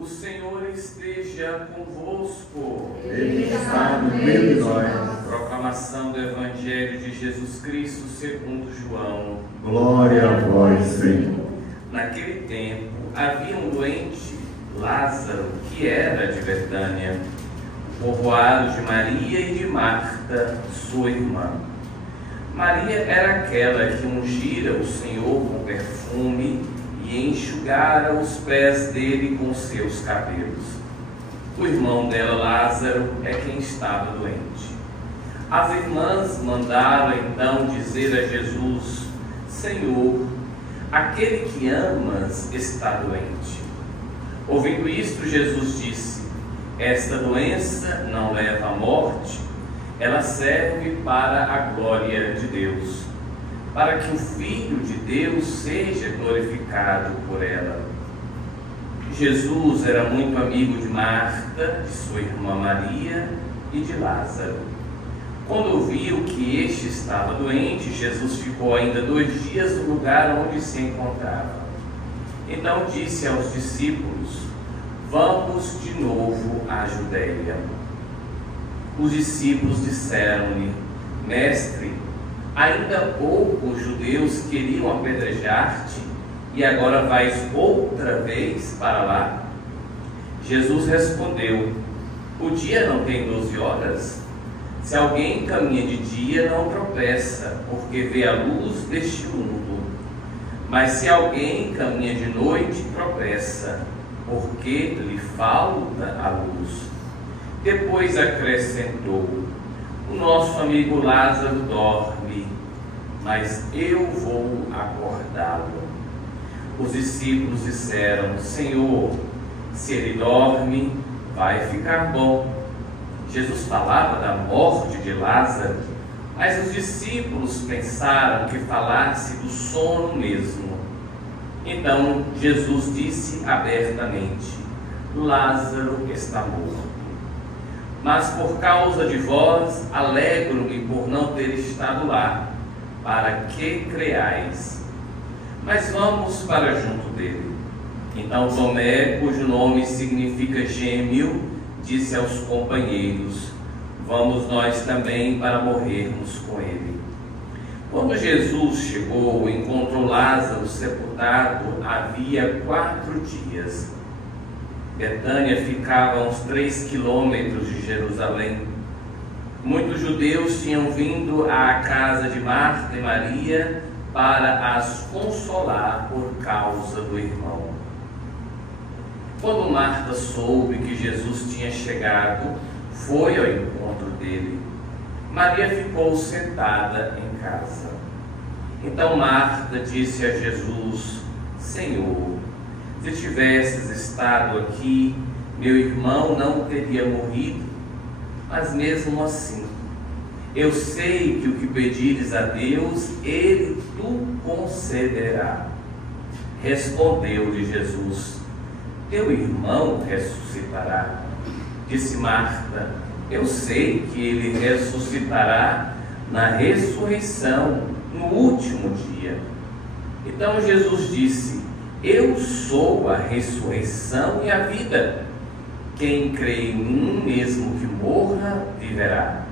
O Senhor esteja convosco. Ele está no meio de nós. Proclamação do Evangelho de Jesus Cristo segundo João. Glória a vós, Senhor. Naquele tempo havia um doente, Lázaro, que era de Betânia, povoado de Maria e de Marta, sua irmã. Maria era aquela que ungira o Senhor com perfume e enxugara os pés dele com seus cabelos. O irmão dela, Lázaro, é quem estava doente. As irmãs mandaram então dizer a Jesus: Senhor, aquele que amas está doente. Ouvindo isto, Jesus disse: esta doença não leva à morte, ela serve para a glória de Deus, para que o Filho de Deus seja glorificado por ela. Jesus era muito amigo de Marta, de sua irmã Maria e de Lázaro. Quando ouviu que este estava doente, Jesus ficou ainda 2 dias no lugar onde se encontrava. Então disse aos discípulos: vamos de novo à Judeia. Os discípulos disseram-lhe: Mestre, ainda há pouco os judeus queriam apedrejar-te, e agora vais outra vez para lá? Jesus respondeu: o dia não tem 12 horas? Se alguém caminha de dia, não tropeça, porque vê a luz deste mundo. Mas se alguém caminha de noite, tropeça, porque lhe falta a luz. Depois acrescentou: o nosso amigo Lázaro dorme, mas eu vou acordá-lo. Os discípulos disseram: Senhor, se ele dorme, vai ficar bom. Jesus falava da morte de Lázaro, mas os discípulos pensaram que falasse do sono mesmo. Então Jesus disse abertamente: Lázaro está morto. Mas por causa de vós, alegro-me por não ter estado lá, para que creais. Mas vamos para junto dele. Então Tomé, cujo nome significa gêmeo, disse aos companheiros: vamos nós também para morrermos com ele. Quando Jesus chegou, encontrou Lázaro sepultado havia 4 dias. Betânia ficava a uns 3 quilômetros de Jerusalém. Muitos judeus tinham vindo à casa de Marta e Maria para as consolar por causa do irmão. Quando Marta soube que Jesus tinha chegado, foi ao encontro dele. Maria ficou sentada em casa. Então Marta disse a Jesus: Senhor, se tivesses estado aqui, meu irmão não teria morrido. Mas mesmo assim, eu sei que o que pedires a Deus, Ele tu concederá. Respondeu-lhe Jesus: teu irmão ressuscitará. Disse Marta: eu sei que ele ressuscitará na ressurreição, no último dia. Então Jesus disse: eu sou a ressurreição e a vida. Quem crê em mim, mesmo que morra, viverá.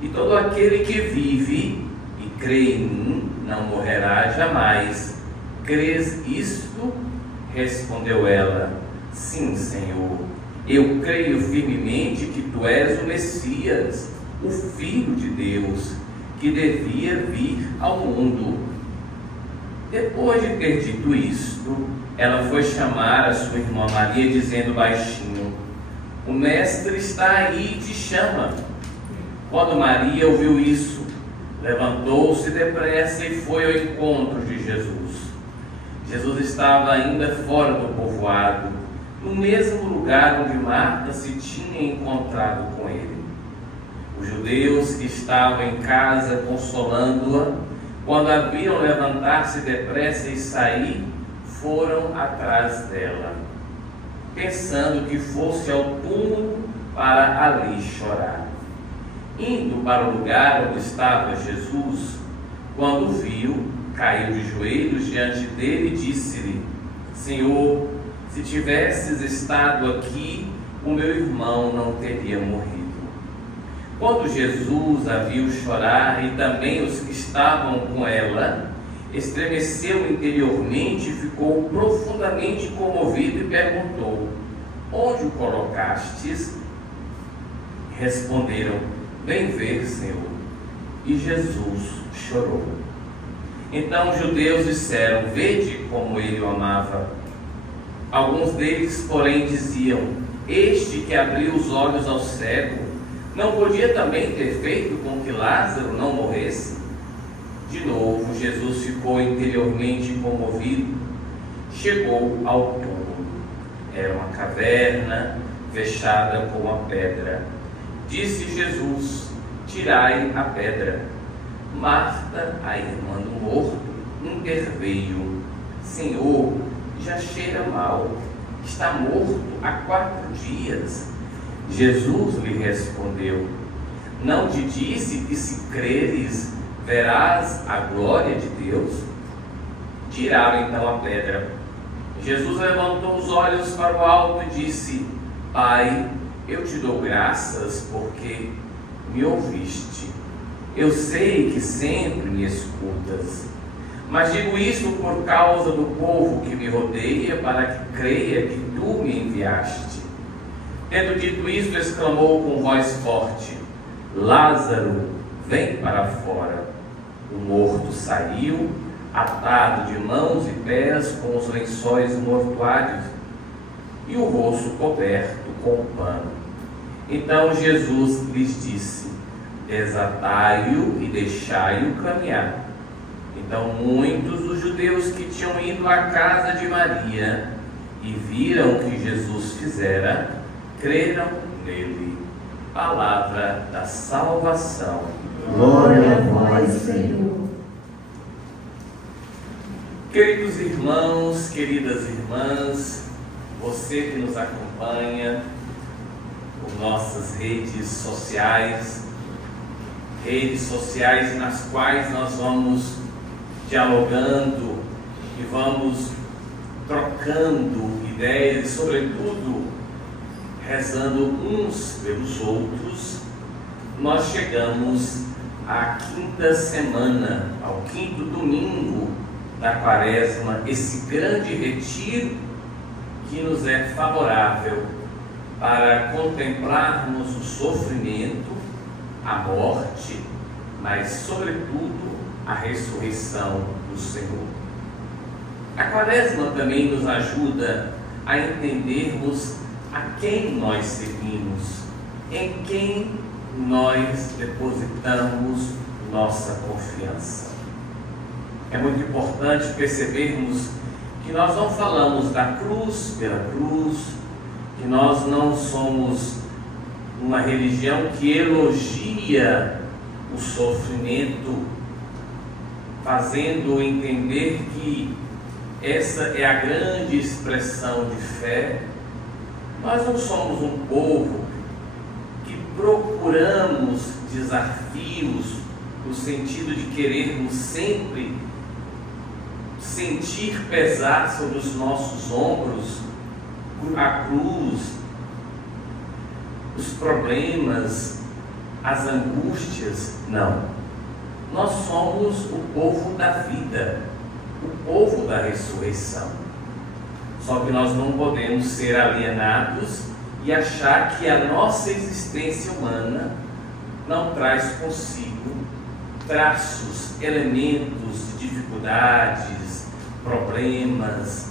E todo aquele que vive e crê em mim não morrerá jamais. Crês isto? Respondeu ela: sim, Senhor. Eu creio firmemente que tu és o Messias, o Filho de Deus, que devia vir ao mundo. Depois de ter dito isto, ela foi chamar a sua irmã Maria, dizendo baixinho: o mestre está aí e te chama. Quando Maria ouviu isso, levantou-se depressa e foi ao encontro de Jesus. Jesus estava ainda fora do povoado, no mesmo lugar onde Marta se tinha encontrado com ele. Os judeus que estavam em casa consolando-a, quando a viram levantar-se depressa e sair, foram atrás dela, pensando que fosse ao túmulo para ali chorar. Indo para o lugar onde estava Jesus, quando o viu, caiu de joelhos diante dele e disse-lhe: Senhor, Se tivesses estado aqui, o meu irmão não teria morrido. Quando Jesus a viu chorar, e também os que estavam com ela, estremeceu interiormente e ficou profundamente comovido e perguntou: onde o colocastes? Responderam: vem ver, Senhor. E Jesus chorou. Então os judeus disseram: vede como ele o amava. Alguns deles, porém, diziam: este que abriu os olhos ao cego, não podia também ter feito com que Lázaro não morresse? De novo, Jesus ficou interiormente comovido. Chegou ao túmulo. Era uma caverna fechada com uma pedra. Disse Jesus: tirai a pedra. Marta, a irmã do morto, interveio: Senhor, já cheira mal, está morto há 4 dias. Jesus lhe respondeu: não te disse que, se creres, verás a glória de Deus? Tiraram então a pedra. Jesus levantou os olhos para o alto e disse: Pai, eu te dou graças porque me ouviste. Eu sei que sempre me escutas, mas digo isso por causa do povo que me rodeia, para que creia que tu me enviaste. Tendo dito isto, exclamou com voz forte: Lázaro, vem para fora. O morto saiu, atado de mãos e pés com os lençóis mortuários, e o rosto coberto com pano. Então Jesus lhes disse: desatai-o e deixai-o caminhar. Então muitos dos judeus que tinham ido à casa de Maria e viram o que Jesus fizera, creram nele. Palavra da salvação. Glória a vós, Senhor. Queridos irmãos, queridas irmãs, você que nos acompanha por nossas redes sociais nas quais nós vamos dialogando e vamos trocando ideias e, sobretudo, rezando uns pelos outros. Nós chegamos à 5ª semana, ao 5º domingo da Quaresma, esse grande retiro que nos é favorável para contemplarmos o sofrimento, a morte, mas sobretudo a ressurreição do Senhor. A Quaresma também nos ajuda a entendermos a quem nós seguimos, em quem nós depositamos nossa confiança. É muito importante percebermos que nós não falamos da cruz pela cruz, que nós não somos uma religião que elogia o sofrimento, fazendo entender que essa é a grande expressão de fé. Nós não somos um povo que procuramos desafios no sentido de querermos sempre sentir pesar sobre os nossos ombros a cruz, os problemas, as angústias. Não. Nós somos o povo da vida, o povo da ressurreição. Só que nós não podemos ser alienados e achar que a nossa existência humana não traz consigo traços, elementos de dificuldades, problemas,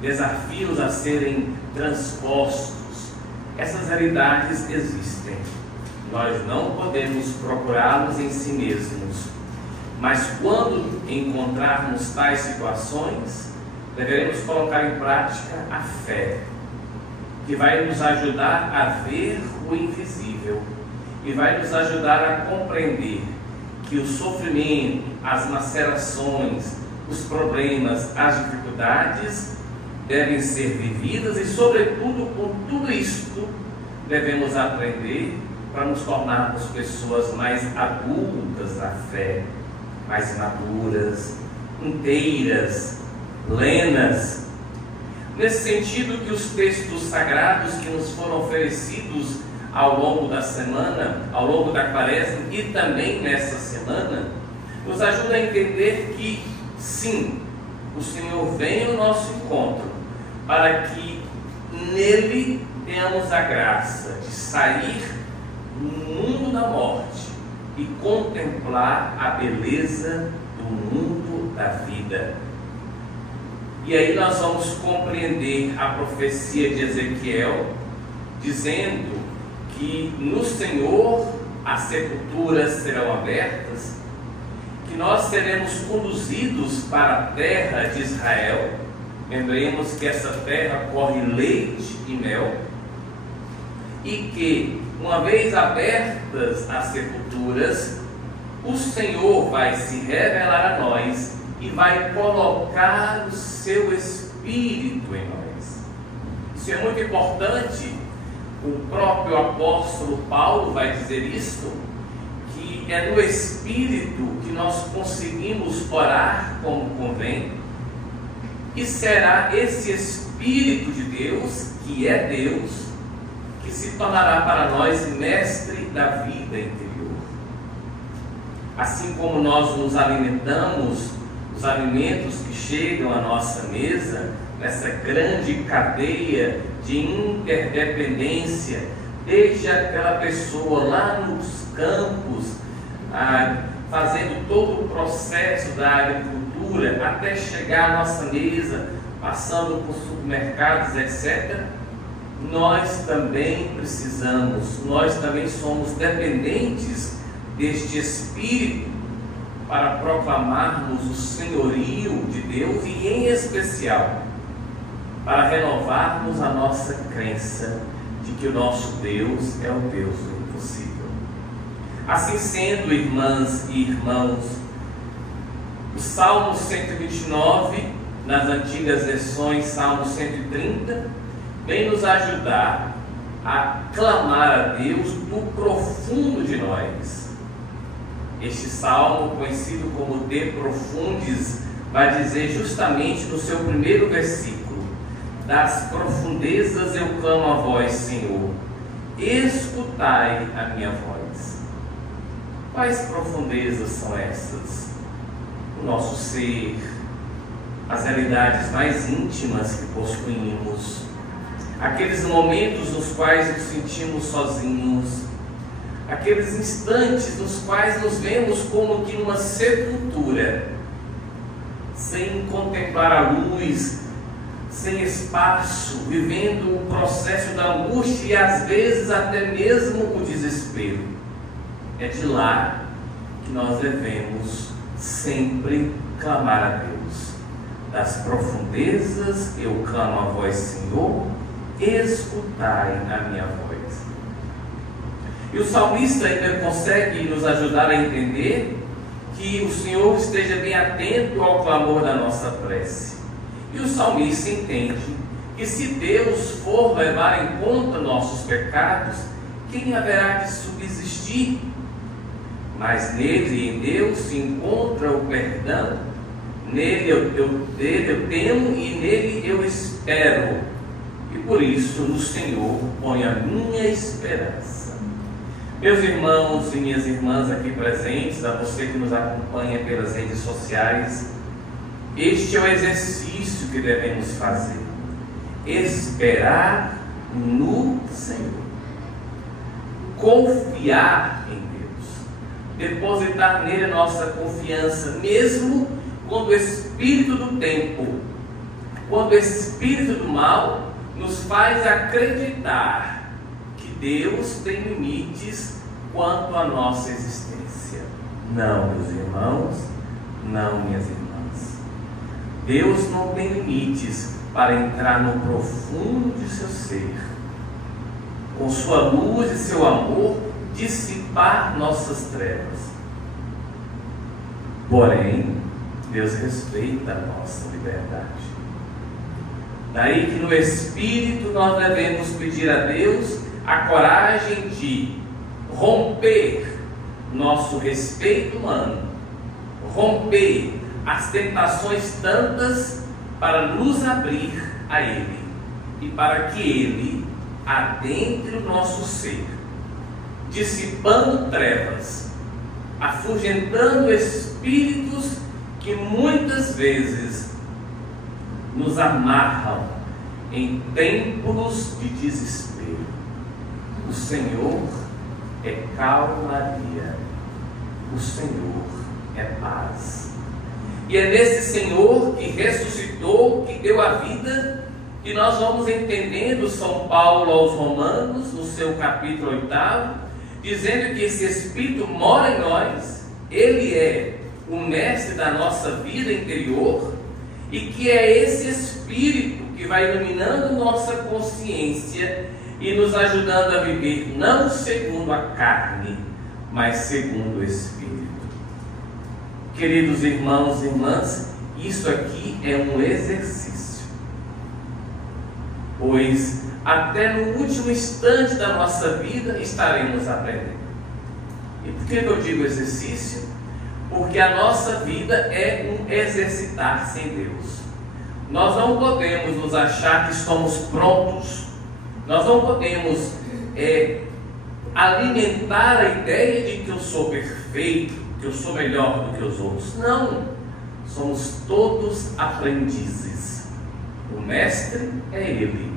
desafios a serem transpostos. Essas realidades existem. Nós não podemos procurá-los em si mesmos. Mas quando encontrarmos tais situações, deveremos colocar em prática a fé, que vai nos ajudar a ver o invisível e vai nos ajudar a compreender que o sofrimento, as macerações, os problemas, as dificuldades devem ser vividas e, sobretudo, com tudo isto, devemos aprender para nos tornarmos pessoas mais adultas da fé, mais maduras, inteiras, plenas. Nesse sentido que os textos sagrados que nos foram oferecidos ao longo da semana, ao longo da quaresma e também nessa semana, nos ajudam a entender que, sim, o Senhor vem ao nosso encontro para que nele tenhamos a graça de sair do mundo da morte e contemplar a beleza do mundo da vida. E aí nós vamos compreender a profecia de Ezequiel, dizendo que no Senhor as sepulturas serão abertas, que nós seremos conduzidos para a terra de Israel. Lembremos que essa terra corre leite e mel, e que, uma vez abertas as sepulturas, o Senhor vai se revelar a nós e vai colocar o seu Espírito em nós. Isso é muito importante. O próprio apóstolo Paulo vai dizer isso, que é no Espírito que nós conseguimos orar como convém, e será esse Espírito de Deus, que é Deus, que se tornará para nós mestre da vida interior. Assim como nós nos alimentamos, os alimentos que chegam à nossa mesa, nessa grande cadeia de interdependência, desde aquela pessoa lá nos campos, fazendo todo o processo da agricultura, até chegar à nossa mesa, passando por supermercados, etc., nós também precisamos, nós também somos dependentes deste Espírito para proclamarmos o senhorio de Deus e, em especial, para renovarmos a nossa crença de que o nosso Deus é o Deus do impossível. Assim sendo, irmãs e irmãos, o Salmo 129, nas antigas versões Salmo 130, vem nos ajudar a clamar a Deus do profundo de nós. Este salmo, conhecido como De Profundis, vai dizer justamente no seu primeiro versículo: das profundezas eu clamo a vós, Senhor, escutai a minha voz. Quais profundezas são essas? O nosso ser, as realidades mais íntimas que possuímos, aqueles momentos nos quais nos sentimos sozinhos, aqueles instantes nos quais nos vemos como que numa sepultura, sem contemplar a luz, sem espaço, vivendo o processo da angústia e às vezes até mesmo o desespero. É de lá que nós devemos sempre clamar a Deus. Das profundezas eu clamo a vós, Senhor, escutai a minha voz. E o salmista ainda consegue nos ajudar a entender que o Senhor esteja bem atento ao clamor da nossa prece. E o salmista entende que se Deus for levar em conta nossos pecados, quem haverá de subsistir? Mas nele e em Deus se encontra o perdão, nele eu temo e nele eu espero. E por isso no Senhor ponho a minha esperança. Meus irmãos e minhas irmãs aqui presentes, a você que nos acompanha pelas redes sociais, este é o exercício que devemos fazer: esperar no Senhor, confiar em Deus, depositar nele a nossa confiança, mesmo quando o espírito do tempo, quando o espírito do mal nos faz acreditar que Deus tem limites quanto à nossa existência. Não, meus irmãos, não, minhas irmãs. Deus não tem limites para entrar no profundo de seu ser, com sua luz e seu amor, dissipar nossas trevas. Porém, Deus respeita a nossa liberdade. Daí que no Espírito nós devemos pedir a Deus a coragem de romper nosso respeito humano, romper as tentações tantas para nos abrir a Ele e para que Ele adentre o nosso ser, dissipando trevas, afugentando espíritos que muitas vezes nos amarram em tempos de desespero. O Senhor é calmaria, o Senhor é paz. E é nesse Senhor que ressuscitou, que deu a vida, que nós vamos entendendo São Paulo aos Romanos, no seu capítulo 8, dizendo que esse Espírito mora em nós, Ele é o mestre da nossa vida interior, e que é esse Espírito que vai iluminando nossa consciência e nos ajudando a viver não segundo a carne, mas segundo o Espírito. Queridos irmãos e irmãs, isso aqui é um exercício, pois até no último instante da nossa vida estaremos aprendendo. E por que eu digo exercício? Porque a nossa vida é um exercitar-se em Deus. Nós não podemos nos achar que estamos prontos, nós não podemos alimentar a ideia de que eu sou perfeito, que eu sou melhor do que os outros. Não, somos todos aprendizes. O mestre é Ele,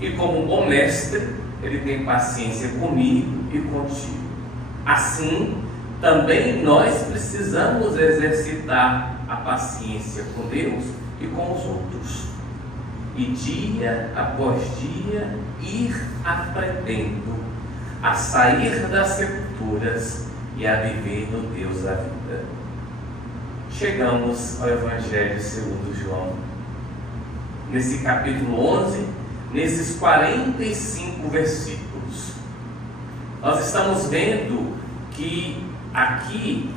e como bom mestre, Ele tem paciência comigo e contigo. Assim, também nós precisamos exercitar a paciência com Deus e com os outros, e dia após dia ir aprendendo a sair das sepulturas e a viver no Deus da vida. Chegamos ao Evangelho segundo João, nesse capítulo 11, nesses 45 versículos. Nós estamos vendo que aqui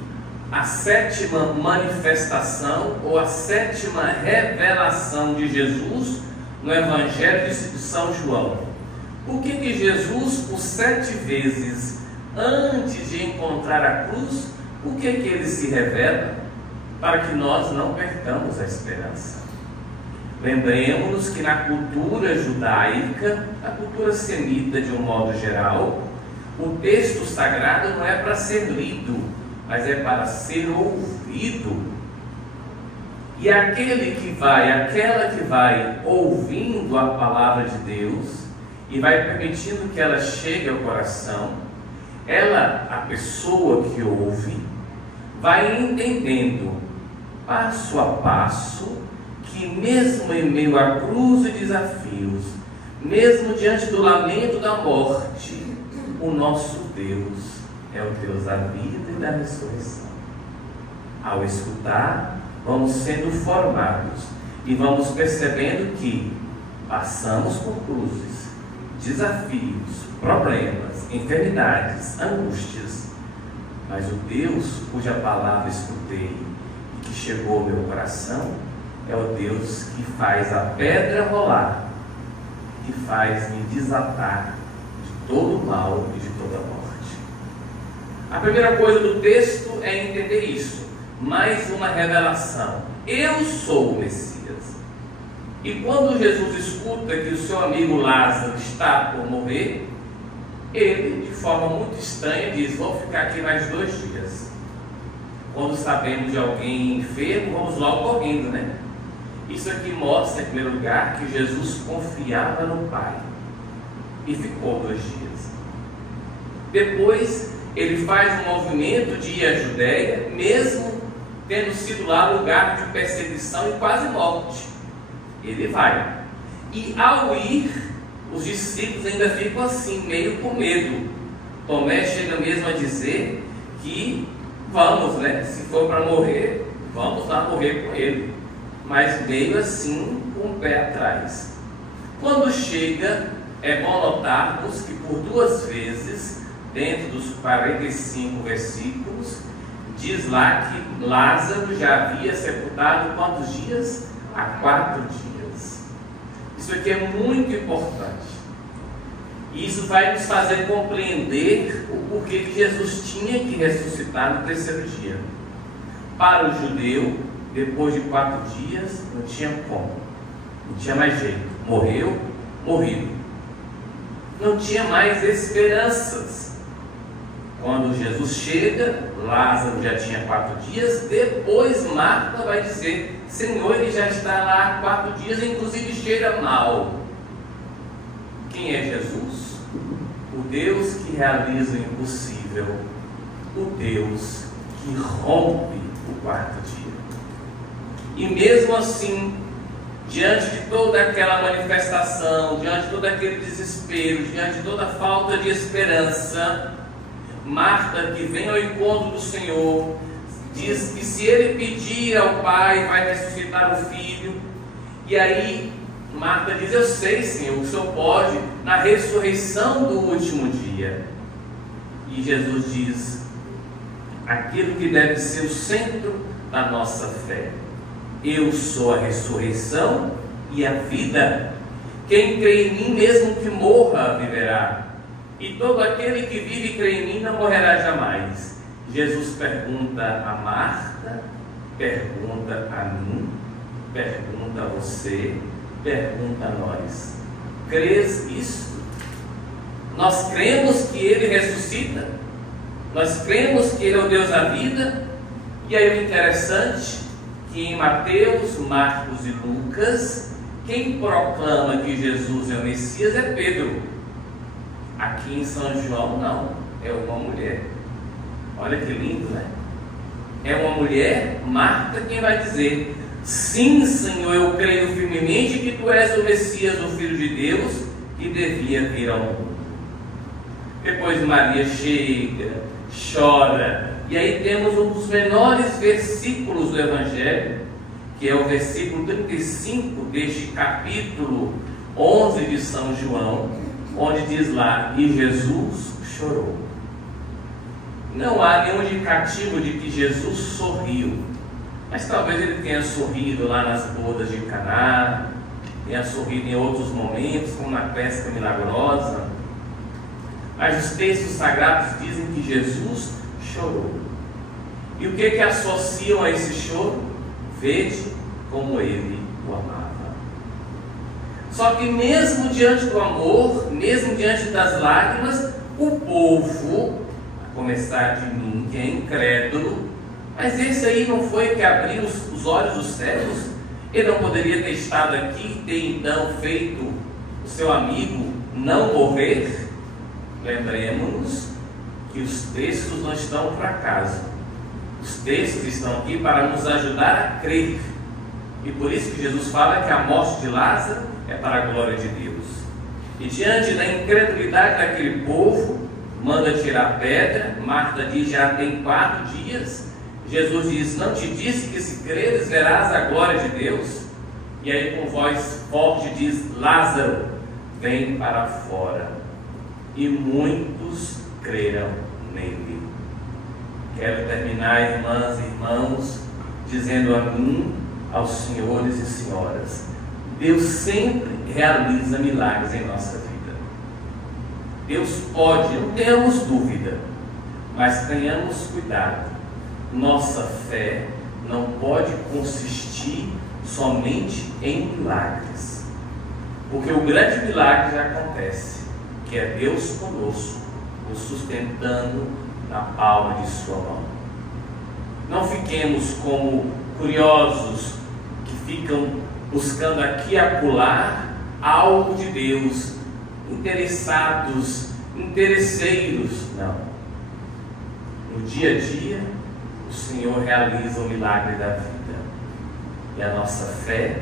a sétima manifestação ou a sétima revelação de Jesus no Evangelho de São João. Por que Jesus, por 7 vezes antes de encontrar a cruz, o que ele se revela? Para que nós não percamos a esperança. Lembremos-nos que na cultura judaica, na cultura semita de um modo geral, o texto sagrado não é para ser lido, mas é para ser ouvido. E aquela que vai ouvindo a palavra de Deus e vai permitindo que ela chegue ao coração, a pessoa que ouve, vai entendendo passo a passo que mesmo em meio à cruz e desafios, mesmo diante do lamento da morte, o nosso Deus é o Deus da vida e da ressurreição. Ao escutar, vamos sendo formados e vamos percebendo que passamos por cruzes, desafios, problemas, enfermidades, angústias, mas o Deus cuja palavra escutei e que chegou ao meu coração é o Deus que faz a pedra rolar, que faz me desatar de todo o mal e de toda a morte. A primeira coisa do texto é entender isso. Mais uma revelação. Eu sou o Messias. E quando Jesus escuta que o seu amigo Lázaro está por morrer, ele, de forma muito estranha, diz: vou ficar aqui mais 2 dias. Quando sabemos de alguém enfermo, vamos logo correndo, né? Isso aqui mostra, em primeiro lugar, que Jesus confiava no Pai e ficou 2 dias. Depois, ele faz um movimento de ir à Judéia, mesmo tendo sido lá lugar de perseguição e quase morte. Ele vai. E ao ir, os discípulos ainda ficam assim, meio com medo. Tomé chega mesmo a dizer que vamos, né? Se for para morrer, vamos lá morrer com ele. Mas meio assim, com o pé atrás. Quando chega, é bom notarmos que por 2 vezes, dentro dos 45 versículos, diz lá que Lázaro já havia sepultado quantos dias? Há 4 dias. Isso aqui é muito importante. Isso vai nos fazer compreender o porquê que Jesus tinha que ressuscitar no 3º dia. Para o judeu, depois de 4 dias, não tinha como, não tinha mais jeito. morreu, morrido. Não tinha mais esperanças. Quando Jesus chega, Lázaro já tinha 4 dias. Depois Marta vai dizer: Senhor, ele já está lá há 4 dias, inclusive cheira mal. Quem é Jesus? O Deus que realiza o impossível, o Deus que rompe o 4º dia. E mesmo assim, diante de toda aquela manifestação, diante de todo aquele desespero, diante de toda a falta de esperança, Marta, que vem ao encontro do Senhor, diz que se ele pedir ao Pai, vai ressuscitar o filho. E aí Marta diz: eu sei, Senhor, o Senhor pode na ressurreição do último dia. E Jesus diz aquilo que deve ser o centro da nossa fé: eu sou a ressurreição e a vida. Quem crê em mim, mesmo que morra, viverá. E todo aquele que vive e crê em mim não morrerá jamais. Jesus pergunta a Marta, pergunta a mim, pergunta a você, pergunta a nós: crês isso? Nós cremos que Ele ressuscita? Nós cremos que Ele é o Deus da vida? E aí o interessante que em Mateus, Marcos e Lucas, quem proclama que Jesus é o Messias é Pedro. Aqui em São João não, é uma mulher. Olha que lindo, né? É uma mulher, Marta, quem vai dizer: sim, Senhor, eu creio firmemente que Tu és o Messias, o Filho de Deus, que devia vir ao mundo. Depois Maria chega, chora, e aí temos um dos menores versículos do Evangelho, que é o versículo 35 deste capítulo 11 de São João, onde diz lá: e Jesus chorou. Não há nenhum indicativo de que Jesus sorriu, mas talvez ele tenha sorrido lá nas bodas de Caná, tenha sorrido em outros momentos, como na pesca milagrosa. Mas os textos sagrados dizem que Jesus chorou. E o que associam a esse choro? Vede como ele o amava. Só que mesmo diante do amor, mesmo diante das lágrimas, o povo, a começar de mim, que é incrédulo, mas esse aí não foi que abriu os olhos dos cegos? Ele não poderia ter estado aqui e ter então feito o seu amigo não morrer? Lembremos que os textos não estão por acaso. Os textos estão aqui para nos ajudar a crer. E por isso que Jesus fala que a morte de Lázaro é para a glória de Deus. E diante da incredulidade daquele povo, manda tirar a pedra. Marta diz: já tem 4 dias. Jesus diz: não te disse que se creres verás a glória de Deus? E aí com voz forte diz: Lázaro, vem para fora. E muitos creram nele. Quero terminar, irmãs e irmãos, dizendo a mim, aos senhores e senhoras: Deus sempre realiza milagres em nossa vida. Deus pode, não tenhamos dúvida, mas tenhamos cuidado. Nossa fé não pode consistir somente em milagres, porque o grande milagre já acontece, que é Deus conosco, nos sustentando na palma de sua mão. Não fiquemos como curiosos que ficam buscando aqui e acolá algo de Deus, interessados, interesseiros. Não. No dia a dia, o Senhor realiza o milagre da vida. E a nossa fé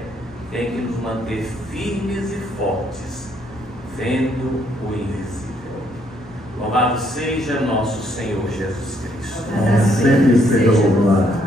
tem que nos manter firmes e fortes, vendo o invisível. Louvado seja nosso Senhor Jesus Cristo. Sempre seja louvado.